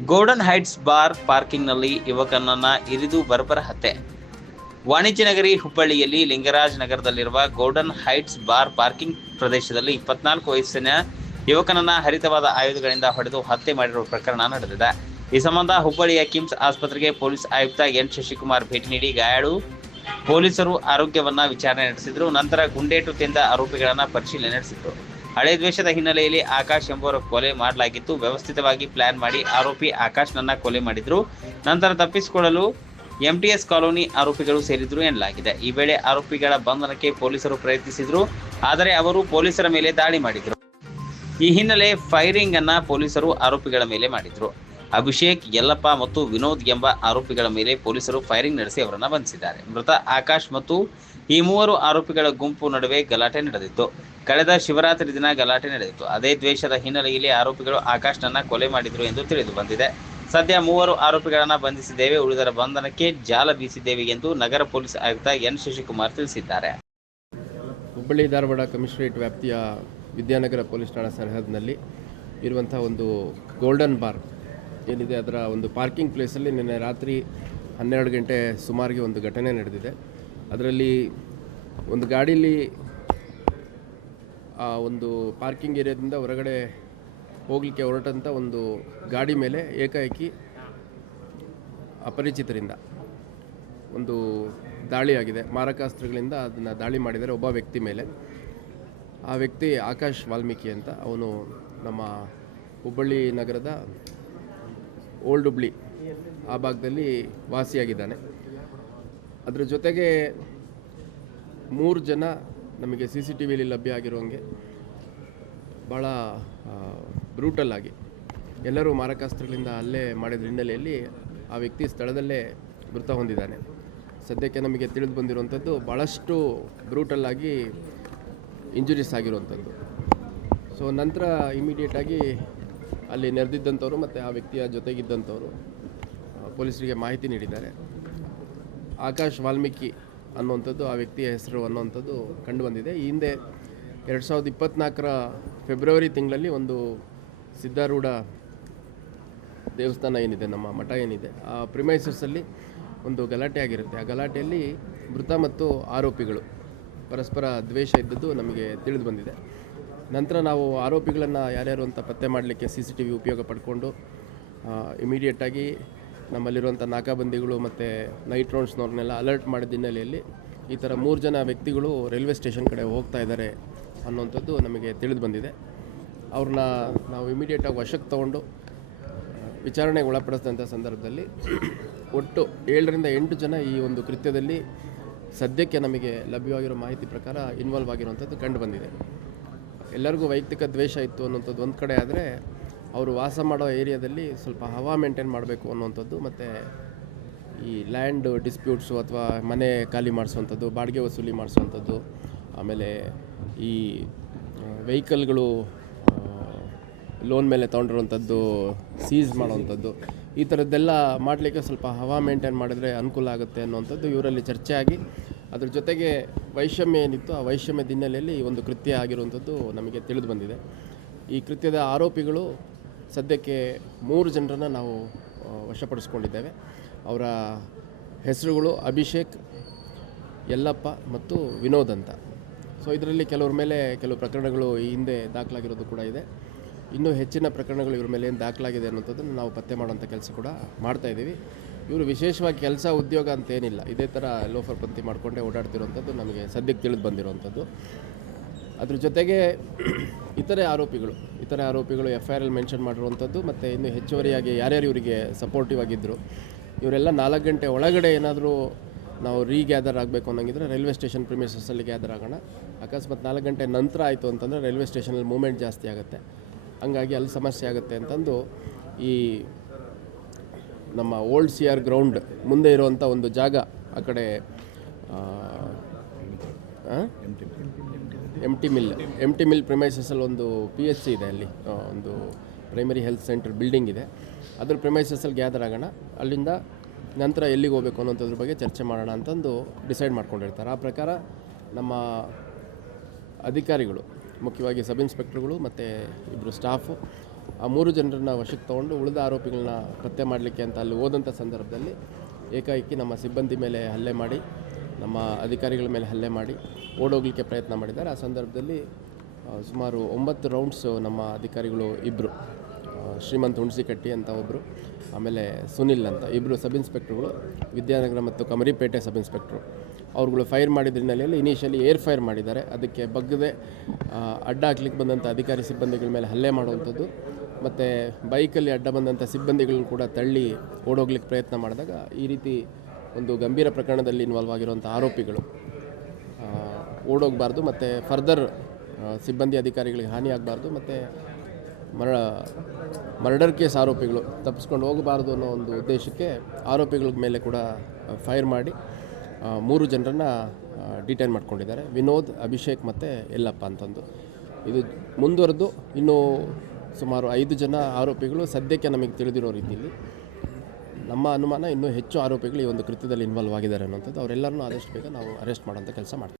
Golden heights bar ಪಾರ್ಕಿಂಗ್ನಲ್ಲಿ ಯುವಕನನ್ನ ಇರಿದು ಬರ್ಬರ ಹತ್ಯೆ. ವಾಣಿಜ್ಯ ನಗರಿ ಹುಬ್ಬಳ್ಳಿಯಲ್ಲಿ ಲಿಂಗರಾಜ್ ನಗರದಲ್ಲಿರುವ ಗೋಲ್ಡನ್ ಹೈಟ್ಸ್ ಬಾರ್ ಪಾರ್ಕಿಂಗ್ ಪ್ರದೇಶದಲ್ಲಿ 24 ವಯಸ್ಸಿನ ಯುವಕನನ್ನ ಹರಿತವಾದ ಆಯುಧಗಳಿಂದ ಹೊಡೆದು ಹತ್ಯೆ ಮಾಡಿರುವ ಪ್ರಕರಣ ನಡೆದಿದೆ. ಈ ಸಂಬಂಧ ಹುಬ್ಬಳ್ಳಿಯ ಕಿಮ್ಸ್ ಆಸ್ಪತ್ರೆಗೆ ಪೊಲೀಸ್ ಆಯುಕ್ತ ಎನ್ ಶಶಿಕುಮಾರ್ ಭೇಟಿ ನೀಡಿ ಗಾಯಾಳು ಪೊಲೀಸರು ಆರೋಗ್ಯವನ್ನ ವಿಚಾರಣೆ ನಡೆಸಿದ್ರು. ನಂತರ ಗುಂಡೇಟು ತಿಂದ ಆರೋಪಿಗಳನ್ನ ಪರಿಶೀಲನೆ ನಡೆಸಿದ್ರು. ಹಳೆ ದ್ವೇಷದ ಹಿನ್ನೆಲೆಯಲ್ಲಿ ಆಕಾಶ್ ಎಂಬುವರ ಕೊಲೆ ಮಾಡಲಾಗಿತ್ತು. ವ್ಯವಸ್ಥಿತವಾಗಿ ಪ್ಲಾನ್ ಮಾಡಿ ಆರೋಪಿ ಆಕಾಶ್ನನ್ನ ಕೊಲೆ ಮಾಡಿದ್ರು. ನಂತರ ತಪ್ಪಿಸಿಕೊಳ್ಳಲು ಎಂಟಿಎಸ್ ಕಾಲೋನಿ ಆರೋಪಿಗಳು ಸೇರಿದ್ರು ಎನ್ನಲಾಗಿದೆ. ಈ ವೇಳೆ ಆರೋಪಿಗಳ ಬಂಧನಕ್ಕೆ ಪೊಲೀಸರು ಪ್ರಯತ್ನಿಸಿದ್ರು, ಆದರೆ ಅವರು ಪೊಲೀಸರ ಮೇಲೆ ದಾಳಿ ಮಾಡಿದ್ರು. ಈ ಹಿನ್ನೆಲೆ ಫೈರಿಂಗ್ ಅನ್ನ ಪೊಲೀಸರು ಆರೋಪಿಗಳ ಮೇಲೆ ಮಾಡಿದ್ರು. ಅಭಿಷೇಕ್, ಯಲ್ಲಪ್ಪ ಮತ್ತು ವಿನೋದ್ ಎಂಬ ಆರೋಪಿಗಳ ಮೇಲೆ ಪೊಲೀಸರು ಫೈರಿಂಗ್ ನಡೆಸಿ ಅವರನ್ನು ಬಂಧಿಸಿದ್ದಾರೆ. ಮೃತ ಆಕಾಶ್ ಮತ್ತು ಈ ಮೂವರು ಆರೋಪಿಗಳ ಗುಂಪು ನಡುವೆ ಗಲಾಟೆ ನಡೆದಿತ್ತು. ಕಳೆದ ಶಿವರಾತ್ರಿ ದಿನ ಗಲಾಟೆ ನಡೆದಿತ್ತು. ಅದೇ ದ್ವೇಷದ ಹಿನ್ನೆಲೆಯಲ್ಲಿ ಆರೋಪಿಗಳು ಆಕಾಶ್ನನ್ನ ಕೊಲೆ ಮಾಡಿದ್ರು ಎಂದು ತಿಳಿದು ಬಂದಿದೆ. ಸದ್ಯ ಮೂವರು ಆರೋಪಿಗಳನ್ನು ಬಂಧಿಸಿದ್ದೇವೆ, ಉಳಿದರ ಬಂಧನಕ್ಕೆ ಜಾಲ ಬೀಸಿದ್ದೇವೆ ಎಂದು ನಗರ ಪೊಲೀಸ್ ಆಯುಕ್ತ ಎನ್ ಶಶಿಕುಮಾರ್ ತಿಳಿಸಿದ್ದಾರೆ. ಹುಬ್ಬಳ್ಳಿ ಧಾರವಾಡ ಕಮಿಷನರೇಟ್ ವ್ಯಾಪ್ತಿಯ ವಿದ್ಯಾನಗರ ಪೊಲೀಸ್ ಠಾಣಾ ಸರಹದ್ದಿನಲ್ಲಿ ಇರುವಂಥ ಒಂದು ಗೋಲ್ಡನ್ ಬಾರ್ ಏನಿದೆ, ಅದರ ಒಂದು ಪಾರ್ಕಿಂಗ್ ಪ್ಲೇಸಲ್ಲಿ ನಿನ್ನೆ ರಾತ್ರಿ 12 ಗಂಟೆ ಸುಮಾರಿಗೆ ಒಂದು ಘಟನೆ ನಡೆದಿದೆ. ಅದರಲ್ಲಿ ಒಂದು ಗಾಡೀಲಿ ಆ ಒಂದು ಪಾರ್ಕಿಂಗ್ ಏರಿಯಾದಿಂದ ಹೊರಗಡೆ ಹೋಗಲಿಕ್ಕೆ ಹೊರಟಂಥ ಒಂದು ಗಾಡಿ ಮೇಲೆ ಏಕಾಏಕಿ ಅಪರಿಚಿತರಿಂದ ಒಂದು ದಾಳಿಯಾಗಿದೆ. ಮಾರಕಾಸ್ತ್ರಗಳಿಂದ ಅದನ್ನು ದಾಳಿ ಮಾಡಿದ್ದಾರೆ ಒಬ್ಬ ವ್ಯಕ್ತಿ ಮೇಲೆ. ಆ ವ್ಯಕ್ತಿ ಆಕಾಶ್ ವಾಲ್ಮೀಕಿ ಅಂತ. ಅವನು ನಮ್ಮ ಹುಬ್ಬಳ್ಳಿ ನಗರದ ಓಲ್ಡ್ ಹುಬ್ಳಿ ಆ ಭಾಗದಲ್ಲಿ ವಾಸಿಯಾಗಿದ್ದಾನೆ. ಅದರ ಜೊತೆಗೆ 3 ಜನ ನಮಗೆ CCTVಯಲ್ಲಿ ಲಭ್ಯ ಆಗಿರೋಂಗೆ ಭಾಳ ಬ್ರೂಟಲ್ ಆಗಿ ಎಲ್ಲರೂ ಮಾರಕಾಸ್ತ್ರಗಳಿಂದ ಹಲ್ಲೆ ಮಾಡಿದ ಹಿನ್ನೆಲೆಯಲ್ಲಿ ಆ ವ್ಯಕ್ತಿ ಸ್ಥಳದಲ್ಲೇ ಮೃತ ಹೊಂದಿದ್ದಾನೆ. ಸದ್ಯಕ್ಕೆ ನಮಗೆ ತಿಳಿದು ಬಂದಿರುವಂಥದ್ದು ಭಾಳಷ್ಟು ಬ್ರೂಟಲ್ ಆಗಿ ಇಂಜುರೀಸ್ ಆಗಿರುವಂಥದ್ದು. ಸೊ ನಂತರ ಇಮಿಡಿಯೇಟಾಗಿ ಅಲ್ಲಿ ನೆರೆದಿದ್ದಂಥವ್ರು ಮತ್ತು ಆ ವ್ಯಕ್ತಿಯ ಜೊತೆಗಿದ್ದಂಥವರು ಪೊಲೀಸರಿಗೆ ಮಾಹಿತಿ ನೀಡಿದ್ದಾರೆ. ಆಕಾಶ್ ವಾಲ್ಮೀಕಿ ಅನ್ನುವಂಥದ್ದು ಆ ವ್ಯಕ್ತಿಯ ಹೆಸರು ಅನ್ನುವಂಥದ್ದು ಕಂಡುಬಂದಿದೆ. ಈ ಹಿಂದೆ 2024 ಫೆಬ್ರವರಿ ತಿಂಗಳಲ್ಲಿ ಒಂದು ಸಿದ್ಧಾರೂಢ ದೇವಸ್ಥಾನ ಏನಿದೆ, ನಮ್ಮ ಮಠ ಏನಿದೆ, ಆ ಪ್ರಿಮೈಸಸ್ಸಲ್ಲಿ ಒಂದು ಗಲಾಟೆ ಆಗಿರುತ್ತೆ. ಆ ಗಲಾಟೆಯಲ್ಲಿ ಮೃತ ಮತ್ತು ಆರೋಪಿಗಳು ಪರಸ್ಪರ ದ್ವೇಷ ಇದ್ದದ್ದು ನಮಗೆ ತಿಳಿದು ಬಂದಿದೆ. ನಂತರ ನಾವು ಆರೋಪಿಗಳನ್ನು ಯಾರ್ಯಾರು ಅಂತ ಪತ್ತೆ ಮಾಡಲಿಕ್ಕೆ CCTV ಉಪಯೋಗ ಪಡ್ಕೊಂಡು ಇಮಿಡಿಯೇಟಾಗಿ ನಮ್ಮಲ್ಲಿರುವಂಥ ನಾಕಾಬಂದಿಗಳು ಮತ್ತು ನೈಟ್ ರೌಂಡ್ಸ್ನವ್ರನ್ನೆಲ್ಲ ಅಲರ್ಟ್ ಮಾಡಿದ ಹಿನ್ನೆಲೆಯಲ್ಲಿ ಈ ಥರ 3 ಜನ ವ್ಯಕ್ತಿಗಳು ರೈಲ್ವೆ ಸ್ಟೇಷನ್ ಕಡೆ ಹೋಗ್ತಾ ಇದ್ದಾರೆ ಅನ್ನುವಂಥದ್ದು ನಮಗೆ ತಿಳಿದು ಬಂದಿದೆ. ಅವ್ರನ್ನ ನಾವು ಇಮಿಡಿಯೇಟಾಗಿ ವಶಕ್ಕೆ ತೊಗೊಂಡು ವಿಚಾರಣೆಗೆ ಒಳಪಡಿಸಿದಂಥ ಸಂದರ್ಭದಲ್ಲಿ ಒಟ್ಟು 7ರಿಂದ 8 ಜನ ಈ ಒಂದು ಕೃತ್ಯದಲ್ಲಿ ಸದ್ಯಕ್ಕೆ ನಮಗೆ ಲಭ್ಯವಾಗಿರೋ ಮಾಹಿತಿ ಪ್ರಕಾರ ಇನ್ವಾಲ್ವ್ ಆಗಿರುವಂಥದ್ದು ಕಂಡು ಬಂದಿದೆ. ಎಲ್ಲರಿಗೂ ವೈಯಕ್ತಿಕ ದ್ವೇಷ ಇತ್ತು ಅನ್ನೋಂಥದ್ದು ಒಂದು ಕಡೆ ಆದರೆ, ಅವರು ವಾಸ ಮಾಡೋ ಏರಿಯಾದಲ್ಲಿ ಸ್ವಲ್ಪ ಹವಾ ಮೇಂಟೈನ್ ಮಾಡಬೇಕು ಅನ್ನುವಂಥದ್ದು, ಮತ್ತು ಈ ಲ್ಯಾಂಡ್ ಡಿಸ್ಪ್ಯೂಟ್ಸು ಅಥವಾ ಮನೆ ಖಾಲಿ ಮಾಡಿಸುವಂಥದ್ದು, ಬಾಡಿಗೆ ವಸೂಲಿ ಮಾಡಿಸುವಂಥದ್ದು, ಆಮೇಲೆ ಈ ವೆಹಿಕಲ್ಗಳು ಲೋನ್ ಮೇಲೆ ತೊಗೊಂಡಿರುವಂಥದ್ದು ಸೀಸ್ ಮಾಡೋವಂಥದ್ದು, ಈ ಥರದ್ದೆಲ್ಲ ಮಾಡಲಿಕ್ಕೆ ಸ್ವಲ್ಪ ಹವಾ ಮೇಂಟೈನ್ ಮಾಡಿದರೆ ಅನುಕೂಲ ಆಗುತ್ತೆ ಅನ್ನುವಂಥದ್ದು ಇವರಲ್ಲಿ ಚರ್ಚೆ ಆಗಿ, ಅದ್ರ ಜೊತೆಗೆ ವೈಷಮ್ಯ ಏನಿತ್ತು ಆ ವೈಷಮ್ಯದ ಹಿನ್ನೆಲೆಯಲ್ಲಿ ಈ ಒಂದು ಕೃತ್ಯ ಆಗಿರುವಂಥದ್ದು ನಮಗೆ ತಿಳಿದು ಬಂದಿದೆ. ಈ ಕೃತ್ಯದ ಆರೋಪಿಗಳು ಸದ್ಯಕ್ಕೆ 3 ಜನರನ್ನು ನಾವು ವಶಪಡಿಸ್ಕೊಂಡಿದ್ದೇವೆ. ಅವರ ಹೆಸರುಗಳು ಅಭಿಷೇಕ್, ಯಲ್ಲಪ್ಪ ಮತ್ತು ವಿನೋದ್ ಅಂತ. ಸೊ ಇದರಲ್ಲಿ ಕೆಲವ್ರ ಮೇಲೆ ಕೆಲವು ಪ್ರಕರಣಗಳು ಈ ಹಿಂದೆ ದಾಖಲಾಗಿರೋದು ಕೂಡ ಇದೆ. ಇನ್ನೂ ಹೆಚ್ಚಿನ ಪ್ರಕರಣಗಳು ಇವ್ರ ಮೇಲೆ ಏನು ದಾಖಲಾಗಿದೆ ಅನ್ನೋಂಥದ್ದನ್ನು ನಾವು ಪತ್ತೆ ಮಾಡುವಂಥ ಕೆಲಸ ಕೂಡ ಮಾಡ್ತಾಯಿದ್ದೀವಿ. ಇವರು ವಿಶೇಷವಾಗಿ ಕೆಲಸ ಉದ್ಯೋಗ ಅಂತೇನಿಲ್ಲ, ಇದೇ ಥರ ಲೋಫರ್ ಪಂಥಿ ಮಾಡಿಕೊಂಡೇ ಓಡಾಡ್ತಿರೋವಂಥದ್ದು ನಮಗೆ ಸದ್ಯಕ್ಕೆ ತಿಳಿದು ಬಂದಿರುವಂಥದ್ದು. ಅದ್ರ ಜೊತೆಗೆ ಇತರೆ ಆರೋಪಿಗಳು FIR ಮೆನ್ಷನ್ ಮಾಡಿರುವಂಥದ್ದು ಮತ್ತು ಇನ್ನು ಹೆಚ್ಚುವರಿಯಾಗಿ ಯಾರ್ಯಾರು ಇವರಿಗೆ ಸಪೋರ್ಟಿವ್ ಆಗಿದ್ದರು ಇವರೆಲ್ಲ 4 ಗಂಟೆ ಒಳಗಡೆ ಏನಾದರೂ ನಾವು ಗ್ಯಾದರ್ ಆಗಬೇಕು ಅನ್ನೋಂಗಿದ್ರೆ ರೈಲ್ವೆ ಸ್ಟೇಷನ್ ಪ್ರಿಮಿಸಸ್ಸಲ್ಲಿ ಗ್ಯಾದರ್ ಆಗೋಣ. ಅಕಸ್ಮಾತ್ 4 ಗಂಟೆ ನಂತರ ಆಯಿತು ಅಂತಂದರೆ ರೈಲ್ವೆ ಸ್ಟೇಷನಲ್ಲಿ ಮೂವ್ಮೆಂಟ್ ಜಾಸ್ತಿ ಆಗುತ್ತೆ, ಹಂಗಾಗಿ ಅಲ್ಲಿ ಸಮಸ್ಯೆ ಆಗುತ್ತೆ ಅಂತಂದು ಈ ನಮ್ಮ ಓಲ್ಡ್ CR ಗ್ರೌಂಡ್ ಮುಂದೆ ಇರುವಂಥ ಒಂದು ಜಾಗ, ಆ ಕಡೆ ಎಮ್ ಟಿ ಮಿಲ್ ಪ್ರಿಮೈಸಸ್ಸಲ್ಲಿ ಒಂದು PHC ಇದೆ, ಅಲ್ಲಿ ಒಂದು ಪ್ರೈಮರಿ ಹೆಲ್ತ್ ಸೆಂಟರ್ ಬಿಲ್ಡಿಂಗ್ ಇದೆ, ಅದ್ರ ಪ್ರಿಮೈಸಸ್ಸಲ್ಲಿ ಗ್ಯಾದರ್ ಆಗೋಣ. ಅಲ್ಲಿಂದ ನಂತರ ಎಲ್ಲಿಗೆ ಹೋಗಬೇಕು ಅನ್ನೋಂಥದ್ರ ಬಗ್ಗೆ ಚರ್ಚೆ ಮಾಡೋಣ ಅಂತಂದು ಡಿಸೈಡ್ ಮಾಡ್ಕೊಂಡಿರ್ತಾರೆ. ಆ ಪ್ರಕಾರ ನಮ್ಮ ಅಧಿಕಾರಿಗಳು, ಮುಖ್ಯವಾಗಿ ಸಬ್ ಇನ್ಸ್ಪೆಕ್ಟರ್ಗಳು ಮತ್ತು 2 ಸ್ಟಾಫು ಆ 3 ಜನರನ್ನ ವಶಕ್ಕೆ ತೊಗೊಂಡು ಉಳಿದ ಆರೋಪಿಗಳನ್ನ ಪತ್ತೆ ಮಾಡಲಿಕ್ಕೆ ಅಂತ ಅಲ್ಲಿ ಹೋದಂಥ ಸಂದರ್ಭದಲ್ಲಿ ಏಕಾಏಕಿ ನಮ್ಮ ಸಿಬ್ಬಂದಿ ಮೇಲೆ ಹಲ್ಲೆ ಮಾಡಿ, ನಮ್ಮ ಅಧಿಕಾರಿಗಳ ಮೇಲೆ ಹಲ್ಲೆ ಮಾಡಿ ಓಡೋಗಲಿಕ್ಕೆ ಪ್ರಯತ್ನ ಮಾಡಿದ್ದಾರೆ. ಆ ಸಂದರ್ಭದಲ್ಲಿ ಸುಮಾರು 9 ರೌಂಡ್ಸು ನಮ್ಮ ಅಧಿಕಾರಿಗಳು ಇಬ್ಬರು, ಶ್ರೀಮಂತ್ ಹುಣಸಿಕಟ್ಟಿ ಅಂತ ಒಬ್ಬರು, ಆಮೇಲೆ ಸುನಿಲ್ ಅಂತ ಇಬ್ಬರು ಸಬ್ ಇನ್ಸ್ಪೆಕ್ಟ್ರುಗಳು, ವಿದ್ಯಾನಗರ ಮತ್ತು ಕಮರಿಪೇಟೆ ಸಬ್ ಇನ್ಸ್ಪೆಕ್ಟ್ರು, ಅವ್ರುಗಳು ಫೈರ್ ಮಾಡಿದ ಹಿನ್ನೆಲೆಯಲ್ಲಿ ಇನಿಷಿಯಲಿ ಏರ್ ಫೈರ್ ಮಾಡಿದ್ದಾರೆ. ಅದಕ್ಕೆ ಬಗ್ಗದೆ ಅಡ್ಡ ಹಾಕ್ಲಿಕ್ಕೆ ಬಂದಂಥ ಅಧಿಕಾರಿ ಸಿಬ್ಬಂದಿಗಳ ಮೇಲೆ ಹಲ್ಲೆ ಮಾಡುವಂಥದ್ದು ಮತ್ತು ಬೈಕಲ್ಲಿ ಅಡ್ಡ ಬಂದಂಥ ಸಿಬ್ಬಂದಿಗಳನ್ನ ಕೂಡ ತಳ್ಳಿ ಓಡೋಗ್ಲಿಕ್ಕೆ ಪ್ರಯತ್ನ ಮಾಡಿದಾಗ ಈ ರೀತಿ ಒಂದು ಗಂಭೀರ ಪ್ರಕರಣದಲ್ಲಿ ಇನ್ವಾಲ್ವ್ ಆಗಿರುವಂಥ ಆರೋಪಿಗಳು ಓಡೋಗಬಾರ್ದು ಮತ್ತು ಫರ್ದರ್ ಸಿಬ್ಬಂದಿ ಅಧಿಕಾರಿಗಳಿಗೆ ಹಾನಿ ಆಗಬಾರ್ದು ಮತ್ತು ಮರ್ಡರ್ ಕೇಸ್ ಆರೋಪಿಗಳು ತಪ್ಪಿಸ್ಕೊಂಡು ಹೋಗಬಾರ್ದು ಅನ್ನೋ ಒಂದು ಉದ್ದೇಶಕ್ಕೆ ಆರೋಪಿಗಳ ಮೇಲೆ ಕೂಡ ಫೈರ್ ಮಾಡಿ 3 ಜನರನ್ನು ಡಿಟೈನ್ ಮಾಡ್ಕೊಂಡಿದ್ದಾರೆ. ವಿನೋದ್, ಅಭಿಷೇಕ್ ಮತ್ತು ಯಲ್ಲಪ್ಪ ಅಂತಂದು. ಇದು ಮುಂದುವರೆದು ಇನ್ನೂ ಸುಮಾರು 5 ಜನ ಆರೋಪಿಗಳು ಸದ್ಯಕ್ಕೆ ನಮಗೆ ತಿಳಿದಿರೋ ರೀತಿಯಲ್ಲಿ ನಮ್ಮ ಅನುಮಾನ ಇನ್ನೂ ಹೆಚ್ಚು ಆರೋಪಿಗಳು ಈ ಒಂದು ಕೃತ್ಯದಲ್ಲಿ ಇನ್ವಾಲ್ವ್ ಆಗಿದ್ದಾರೆ ಅನ್ನೋಂಥದ್ದು. ಅವರೆಲ್ಲರನ್ನೂ ಆದಷ್ಟು ಬೇಗ ನಾವು ಅರೆಸ್ಟ್ ಮಾಡೋಂಥ ಕೆಲಸ ಮಾಡ್ತೀವಿ.